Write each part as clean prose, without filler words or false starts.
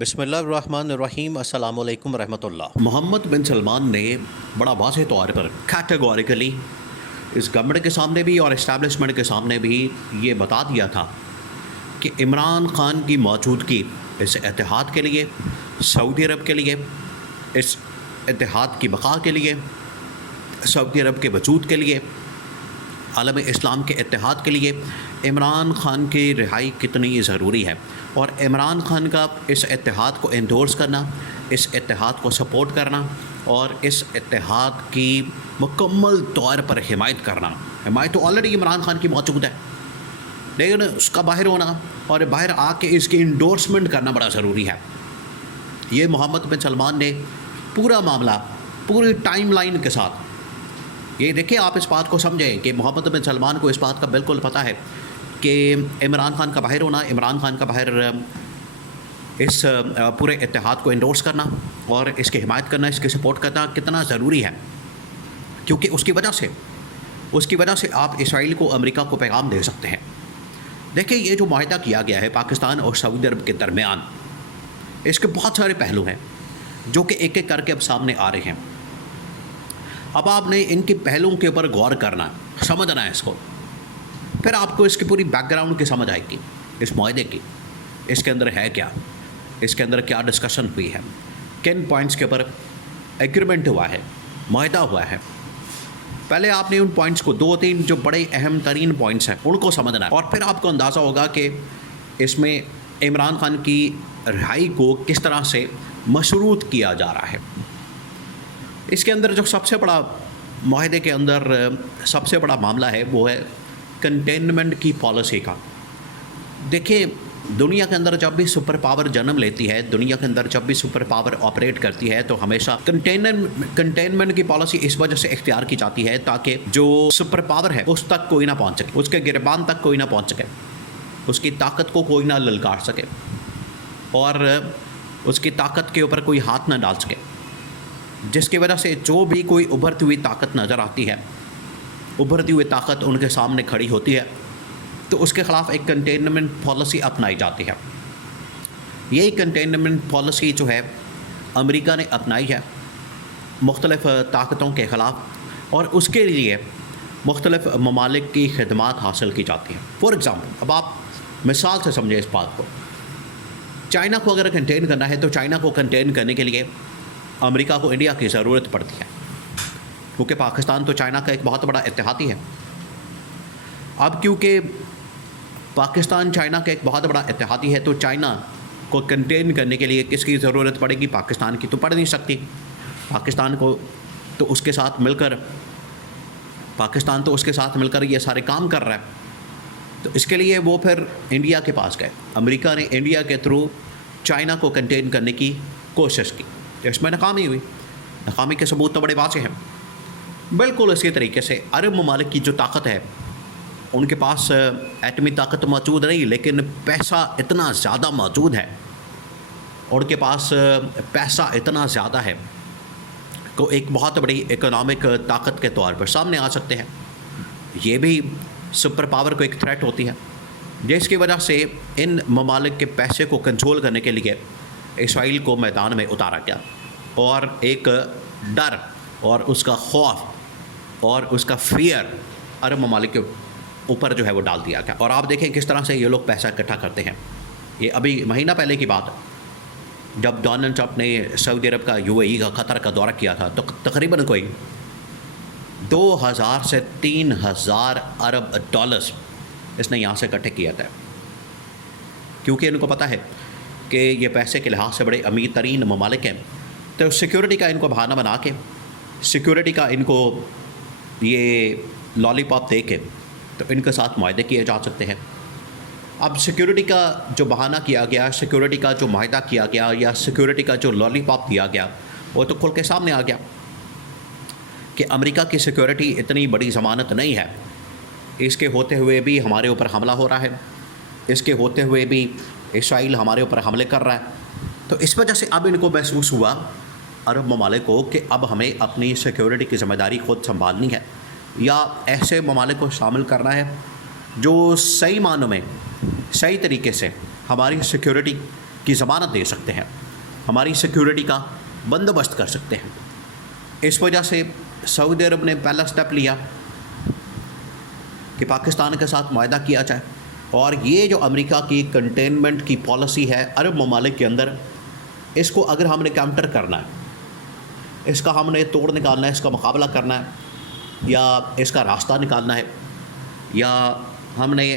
بسم اللہ الرحمن الرحیم۔ السلام علیکم ورحمۃ اللہ۔ محمد بن سلمان نے بڑا واضح طور پر کیٹیگوریکلی اس گورنمنٹ کے سامنے بھی اور اسٹیبلشمنٹ کے سامنے بھی یہ بتا دیا تھا کہ عمران خان کی موجودگی اس اتحاد کے لیے، سعودی عرب کے لیے، اس اتحاد کی بقا کے لیے، سعودی عرب کے وجود کے لیے، عالم اسلام کے اتحاد کے لیے عمران خان کی رہائی کتنی ضروری ہے، اور عمران خان کا اس اتحاد کو انڈورس کرنا، اس اتحاد کو سپورٹ کرنا اور اس اتحاد کی مکمل طور پر حمایت کرنا۔ حمایت تو آلریڈی عمران خان کی موجود ہے، لیکن اس کا باہر ہونا اور باہر آ کے اس کی انڈورسمنٹ کرنا بڑا ضروری ہے۔ یہ محمد بن سلمان نے پورا معاملہ پوری ٹائم لائن کے ساتھ، یہ دیکھیں، آپ اس بات کو سمجھیں کہ محمد بن سلمان کو اس بات کا بالکل پتہ ہے کہ عمران خان کا باہر ہونا، عمران خان کا باہر اس پورے اتحاد کو انڈورس کرنا اور اس کی حمایت کرنا، اس کی سپورٹ کرنا کتنا ضروری ہے، کیونکہ اس کی وجہ سے آپ اسرائیل کو، امریکہ کو پیغام دے سکتے ہیں۔ دیکھیں، یہ جو معاہدہ کیا گیا ہے پاکستان اور سعودی عرب کے درمیان، اس کے بہت سارے پہلو ہیں جو کہ ایک ایک کر کے اب سامنے آ رہے ہیں۔ اب آپ نے ان کے پہلوؤں کے اوپر غور کرنا، سمجھنا ہے اس کو، پھر آپ کو اس کی پوری بیک گراؤنڈ کی سمجھ آئے گی، اس معاہدے کی، اس کے اندر ہے کیا، اس کے اندر کیا ڈسکشن ہوئی ہے، کن پوائنٹس کے اوپر ایگریمنٹ ہوا ہے، معاہدہ ہوا ہے۔ پہلے آپ نے ان پوائنٹس کو، 2-3 جو بڑے اہم ترین پوائنٹس ہیں، ان کو سمجھنا ہے، اور پھر آپ کو اندازہ ہوگا کہ اس میں عمران خان کی رہائی کو کس طرح سے مشروط کیا جا رہا ہے۔ اس کے اندر جو سب سے بڑا، معاہدے کے اندر سب سے بڑا معاملہ ہے وہ ہے کنٹینمنٹ کی پالیسی کا۔ دیکھیں، دنیا کے اندر جب بھی سپر پاور جنم لیتی ہے، دنیا کے اندر جب بھی سپر پاور آپریٹ کرتی ہے، تو ہمیشہ کنٹینمنٹ کی پالیسی اس وجہ سے اختیار کی جاتی ہے تاکہ جو سپر پاور ہے اس تک کوئی نہ پہنچ سکے، اس کے گربان تک کوئی نہ پہنچ سکے، اس کی طاقت کو کوئی نہ للکار سکے اور اس کی طاقت کے اوپر کوئی ہاتھ نہ ڈال سکے، جس کی وجہ سے جو بھی کوئی ابھرتی ہوئی طاقت نظر آتی ہے، ابھرتی ہوئی طاقت ان کے سامنے کھڑی ہوتی ہے، تو اس کے خلاف ایک کنٹینمنٹ پالیسی اپنائی جاتی ہے۔ یہی کنٹینمنٹ پالیسی جو ہے امریکہ نے اپنائی ہے مختلف طاقتوں کے خلاف، اور اس کے لیے مختلف ممالک کی خدمات حاصل کی جاتی ہیں۔ فار ایگزامپل، اب آپ مثال سے سمجھیں اس بات کو، چائنا کو اگر کنٹین کرنا ہے تو چائنا کو کنٹین کرنے کے لیے امریکہ کو انڈیا کی ضرورت پڑتی ہے، کیونکہ پاکستان تو چائنا کا ایک بہت بڑا اتحادی ہے۔ اب کیونکہ پاکستان چائنا کا ایک بہت بڑا اتحادی ہے، تو چائنا کو کنٹین کرنے کے لیے کس کی ضرورت پڑے گی؟ پاکستان کی تو پڑ نہیں سکتی۔ پاکستان کو تو اس کے ساتھ مل کر یہ سارے کام کر رہا ہے، تو اس کے لیے وہ پھر انڈیا کے پاس گئے۔ امریکہ نے انڈیا کے تھرو چائنا کو کنٹین کرنے کی کوشش کی، اس میں ناکامی ہوئی۔ ناکامی کے ثبوت تو بڑے واضح ہیں۔ بالکل اسی طریقے سے عرب ممالک کی جو طاقت ہے، ان کے پاس ایٹمی طاقت موجود نہیں، لیکن پیسہ اتنا زیادہ موجود ہے، ان کے پاس پیسہ اتنا زیادہ ہے کہ ایک بہت بڑی اکنامک طاقت کے طور پر سامنے آ سکتے ہیں۔ یہ بھی سپر پاور کو ایک تھریٹ ہوتی ہے، جس کی وجہ سے ان ممالک کے پیسے کو کنٹرول کرنے کے لیے اسرائیل کو میدان میں اتارا گیا، اور ایک ڈر اور اس کا خوف اور اس کا فیئر عرب ممالک کے اوپر جو ہے وہ ڈال دیا گیا۔ اور آپ دیکھیں کس طرح سے یہ لوگ پیسہ اکٹھا کرتے ہیں۔ یہ ابھی مہینہ پہلے کی بات ہے، جب ڈونلڈ ٹرمپ نے سعودی عرب کا UAE کا قطر کا دورہ کیا تھا، تو تقریباً کوئی 2000 سے 3000 ارب ڈالرز اس نے یہاں سے اکٹھے کیا تھا، کیونکہ ان کو پتہ ہے کہ یہ پیسے کے لحاظ سے بڑے امیر ترین ممالک ہیں، تو سیکیورٹی کا ان کو بہانہ بنا کے، سیکیورٹی کا ان کو یہ لالی پاپ دے کے، تو ان کے ساتھ معاہدے کیے جا سکتے ہیں۔ اب سیکیورٹی کا جو بہانہ کیا گیا، سیکیورٹی کا جو معاہدہ کیا گیا، یا سیکیورٹی کا جو لالی پاپ دیا گیا، وہ تو کھل کے سامنے آ گیا کہ امریکہ کی سیکیورٹی اتنی بڑی ضمانت نہیں ہے، اس کے ہوتے ہوئے بھی ہمارے اوپر حملہ ہو رہا ہے، اس کے ہوتے ہوئے بھی اسرائیل ہمارے اوپر حملے کر رہا ہے۔ تو اس وجہ سے اب ان کو محسوس ہوا، عرب ممالک کو، کہ اب ہمیں اپنی سیکیورٹی کی ذمہ داری خود سنبھالنی ہے، یا ایسے ممالک کو شامل کرنا ہے جو صحیح معنوں میں، صحیح طریقے سے ہماری سیکیورٹی کی ضمانت دے سکتے ہیں، ہماری سیکیورٹی کا بندوبست کر سکتے ہیں۔ اس وجہ سے سعودی عرب نے پہلا سٹیپ لیا کہ پاکستان کے ساتھ معاہدہ کیا جائے، اور یہ جو امریکہ کی کنٹینمنٹ کی پالیسی ہے عرب ممالک کے اندر، اس کو اگر ہم نے کاؤنٹر کرنا ہے، اس کا ہم نے توڑ نکالنا ہے، اس کا مقابلہ کرنا ہے، یا اس کا راستہ نکالنا ہے، یا ہم نے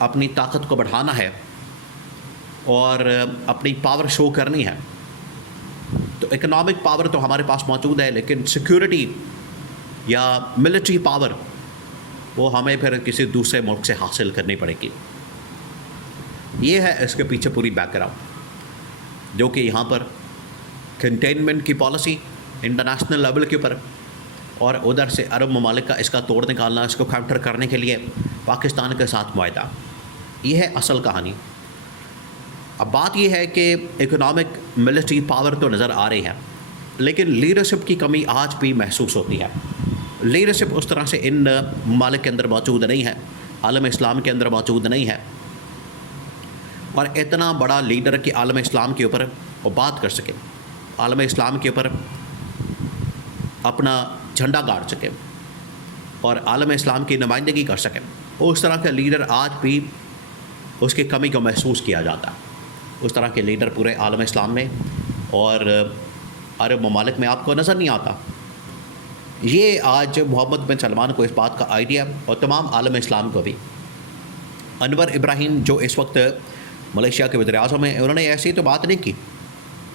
اپنی طاقت کو بڑھانا ہے اور اپنی پاور شو کرنی ہے، تو اکنامک پاور تو ہمارے پاس موجود ہے، لیکن سیکیورٹی یا ملٹری پاور وہ ہمیں پھر کسی دوسرے ملک سے حاصل کرنی پڑے گی۔ یہ ہے اس کے پیچھے پوری بیک گراؤنڈ، جو کہ یہاں پر کنٹینمنٹ کی پالیسی انٹرنیشنل لیول کے اوپر، اور ادھر سے عرب ممالک کا اس کا توڑ نکالنا، اس کو کاؤنٹر کرنے کے لیے پاکستان کے ساتھ معاہدہ۔ یہ ہے اصل کہانی۔ اب بات یہ ہے کہ اکنامک ملٹری پاور تو نظر آ رہی ہے، لیکن لیڈرشپ کی کمی آج بھی محسوس ہوتی ہے۔ لیڈرشپ اس طرح سے ان ممالک کے اندر موجود نہیں ہے، عالم اسلام کے اندر موجود نہیں ہے، اور اتنا بڑا لیڈر کہ عالم اسلام کے اوپر وہ بات کر سکے، عالم اسلام کے اوپر اپنا جھنڈا گاڑ سکے اور عالم اسلام کی نمائندگی کر سکے، اس طرح کا لیڈر آج بھی اس کی کمی کو محسوس کیا جاتا ہے۔ اس طرح کے لیڈر پورے عالم اسلام میں اور عرب ممالک میں آپ کو نظر نہیں آتا۔ یہ آج محمد بن سلمان کو اس بات کا آئیڈیا، اور تمام عالم اسلام کو بھی۔ انور ابراہیم جو اس وقت ملیشیا کے وزیر اعظم ہیں، انہوں نے ایسی تو بات نہیں کی،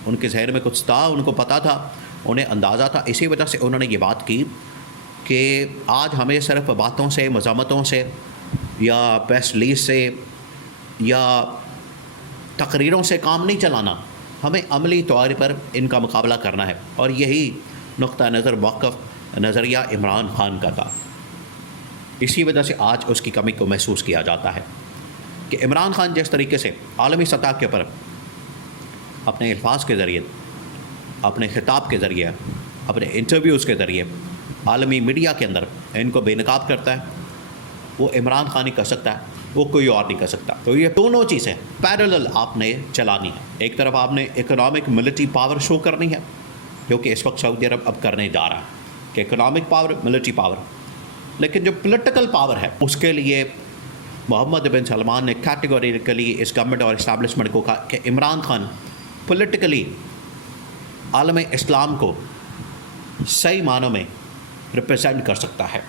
ان کے ذہن میں کچھ تھا، ان کو پتہ تھا، انہیں اندازہ تھا، اسی وجہ سے انہوں نے یہ بات کی کہ آج ہمیں صرف باتوں سے، مذمتوں سے، یا پریس ریلیز سے، یا تقریروں سے کام نہیں چلانا، ہمیں عملی طور پر ان کا مقابلہ کرنا ہے۔ اور یہی نقطہ نظر، موقف، نظریہ عمران خان کا تھا۔ اسی وجہ سے آج اس کی کمی کو محسوس کیا جاتا ہے کہ عمران خان جس طریقے سے عالمی سطح کے اوپر اپنے الفاظ کے ذریعے، اپنے خطاب کے ذریعے، اپنے انٹرویوز کے ذریعے عالمی میڈیا کے اندر ان کو بے نقاب کرتا ہے، وہ عمران خان ہی کر سکتا ہے، وہ کوئی اور نہیں کر سکتا۔ تو یہ دونوں چیزیں پیرالل آپ نے چلانی ہے۔ ایک طرف آپ نے اکنامک ملٹری پاور شو کرنی ہے، جو کہ اس وقت سعودی عرب اب کرنے جا رہا ہے، کہ اکنامک پاور، ملٹری پاور، لیکن جو پولیٹیکل پاور ہے اس کے لیے محمد بن سلمان نے کیٹیگوریکلی اس گورنمنٹ اور اسٹیبلشمنٹ کو کہا کہ عمران خان پولیٹیکلی عالم اسلام کو صحیح معنوں میں ریپرزینٹ کر سکتا ہے۔